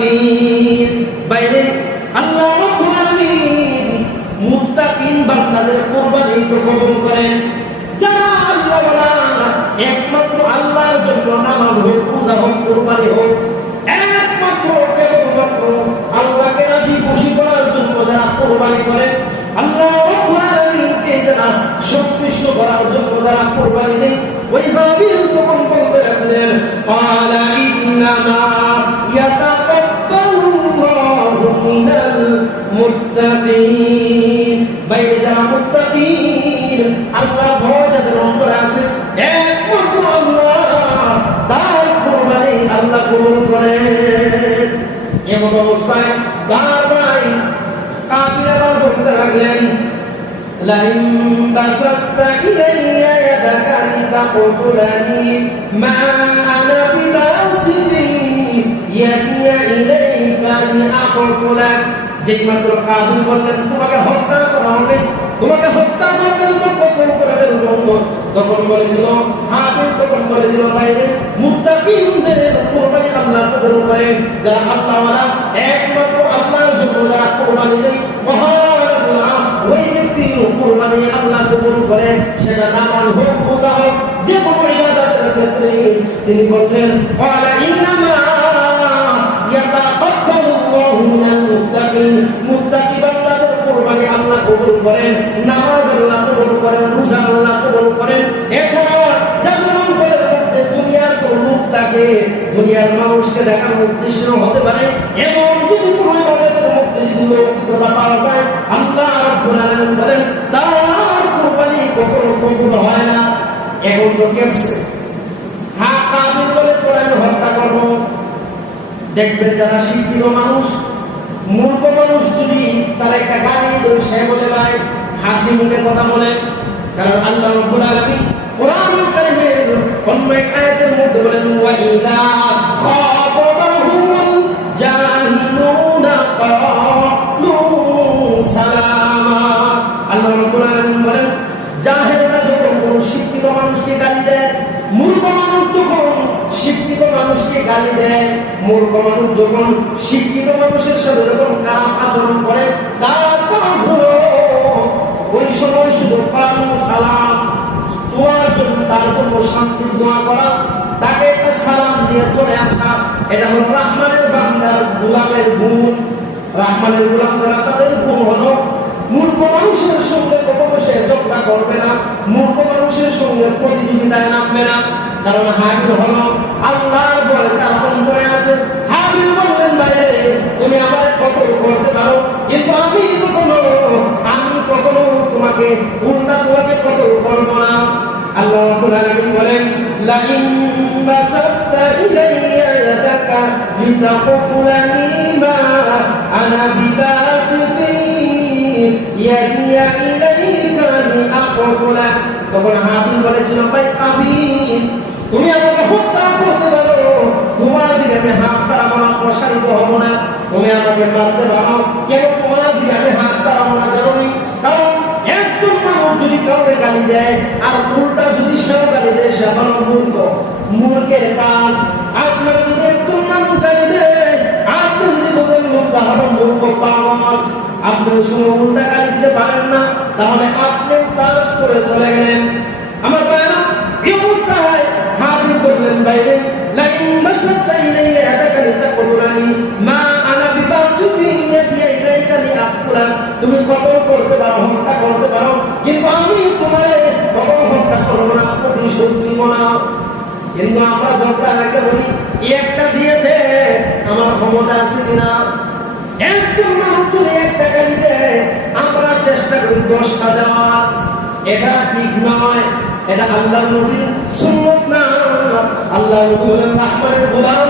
মুত্তাকিন। বাইরে আল্লাহ রাব্বুল আলামিন মুত্তাকিন বান্দাদের কুরবানি তো কবুল করেন। যারা আল্লাহ ওয়ালা একমাত্র আল্লাহর জন্য নামাজ হোক, পূজা হোক, কুরবানি হোক, একমাত্র কেবলমাত্র আল্লাহকে রাজি খুশি করার জন্য যারা কুরবানি করে, আল্লাহ রাব্বুল আলামিনকে যারা সন্তুষ্ট করার জন্য যারা কুরবানি দেয়, ওই হাবিল তখন বলতে লাগলেন ক্বালা ইন্নামা ইয়াতাকাব্বালুল্লাহু মিনাল মুত্তাকিন। বাইরে যারা মুত্তাকিন, আল্লাহ ভয় যাদের অন্তরে আছে, একমাত্র আল্লাহ তার কুরবানি আল্লাহ কবুল করেন। এমন অবস্থায় বারবার কাফিররা বলতে লাগলেন লাইন বাসাতা ইলাইয়া ইয়াদাকা লিতাকতুলানি মা আনা বিবাসিতি ইয়াদিয়া ইলাইকা লিআকতুলাক। যেই মাত্র কাফির বললেন তোমাকে হত্যা করা হবে, তোমাকে হত্যা করে ফেলবো, কতল করে ফেলবো, তখন বলে দিল হাবিল, তখন বলে দিল বাইরে মুত্তাকিনদের কুরবানি আল্লাহ কবুল করেন। যারা আল্লাহওয়ালা, একমাত্র আল্লাহর জন্য যারা কুরবানি দেয়, মহান আল্লাহ ওই ব্যক্তির কুরবানি আল্লাহ কবুল করেন। সেটা নামাজ হোক, পূজা হোক, যে কোনো ইবাদতের ক্ষেত্রে। তিনি বললেন ক্বালা ইন্নামা ইয়াতাকাব্বালুল্লাহু মিনাল মুত্তাকিন। মুত্তাকি বান্দাদের কুরবানি আল্লাহ কবুল করেন, নামাজ আল্লাহ কবুল করেন, রোজা আল্লাহ কবুল করেন। এছাড়া যাদের অন্তরের মধ্যে দুনিয়ার কোন মুখ থাকে, দুনিয়ার মানুষকে দেখানোর উদ্দেশ্য হতে পারে, এবং যদি কোনো ইবাদতের মধ্যে যদি লৌকিকতা পাওয়া যায়, আল্লাহ রাব্বুল আলামিন বলেন তার কুরবানি কখনো কবুল হয় না। এখন তো কেমছে কাফির বলে তোরা হত্যা করবো। দেখবেন যারা শিক্ষিত মানুষ, মূর্খ মানুষ যদি তার একটা গালি দেয়, সে বলে ভাই হাসি মুখে কথা বলে। কারণ আল্লাহ রাব্বুল আলামিন কোরআনুল কারীমের অন্য এক আয়াতের মধ্যে বলেন ওয়া ইযা খাতাবাহুমুল জাহিলুনা ক্বালু সালামা। আল্লাহ রাব্বুল আলামিন বলেন জাহেলরা যখন কোন শিক্ষিত মানুষকে গালি দেয়, মূর্খ মানুষ যখন শিক্ষিত মানুষকে গালি দেয়, মূর্খ মানুষ যখন শিক্ষিত মানুষের সাথে যখন খারাপ আচরণ করে, তার কাজ হলো ওই সময় শুধু কালু সালাম, তোমার জন্য তার জন্য শান্তির দোয়া করা, তাকে একটা সালাম দিয়ে চলে আসা। এটা হলো রহমানের বান্দার গোলামের গুণ। রহমানের গোলাম যারা, তাদের গুণ হলো মূর্খ মানুষের সঙ্গে কখনো সে ঝগড়া করবে না, মূর্খ মানুষের সঙ্গে প্রতিযোগিতায় নামবে না। কারণ হাবিল হলো আল্লাহর ভয় তার অন্তরে আছে। হাবিল বললেন বাইরে তুমি আমার কতল করতে পারো, কিন্তু আমি কখনো তোমাকে উল্টা তোমাকে কতল করবো না। আল্লাহ রাব্বুল আলামিন বলেন লাইন বাসাতা ইলাইয়া ইয়াদাকা লিতাকতুলানি মা আনা বিবাসিতি ইয়াদিয়া ইলাইকা লিআকতুলাক। তখন হাবিল বলেছিল ভাই কাফির, তুমি আমাকে হত্যা করতে পারো, তোমার দিকে আমি হাত বাড়াবো না, প্রসারিত হবো না। তুমি আমাকে মারতে পারো, কেন তোমার দিকে আমি হাত বাড়াবো না? জানি কারণ একজন মানুষ যদি কাউকে গালি দেয় আর উল্টা যদি সেও গালি দেয়, সে হলো মূর্খ। মূর্খের কাজ। আপনাকে যদি একজন মানুষ গালি দেয়, আপনি যদি বলেন লোকটা হলো মূর্খ পাগল, আপনি সময় উল্টা গালি দিতে পারেন না, তাহলে আপনি কাজ করে চলে গেলেন। আমার ভাইরা, এই অবস্থায় হাবিল বললেন বাইরে লাইন বাসাতা ইলাইয়া ইয়াদাকা লিতাকতুলানি মা আনা বিবাসিতি ইয়াদিয়া ইলাইকা লিআকুলাক। তুমি কতল করতে পারো, হত্যা করতে পারো, কিন্তু আমি তোমারে কখনো হত্যা করবো না, প্রতিশোধ নিব না। কিন্তু আমরা ঝগড়া লাগে বলি একটা দিয়ে দে, আমার ক্ষমতা আছে কিনা। একজন মানুষ যদি একটা গালি দেয়, আমরা চেষ্টা করি 10টা দেওয়ার। এটা ঠিক নয়, এটা আল্লাহর নবীর সুন্নাত না। আল্লাহ নবী বলেন রহমানের গোলাম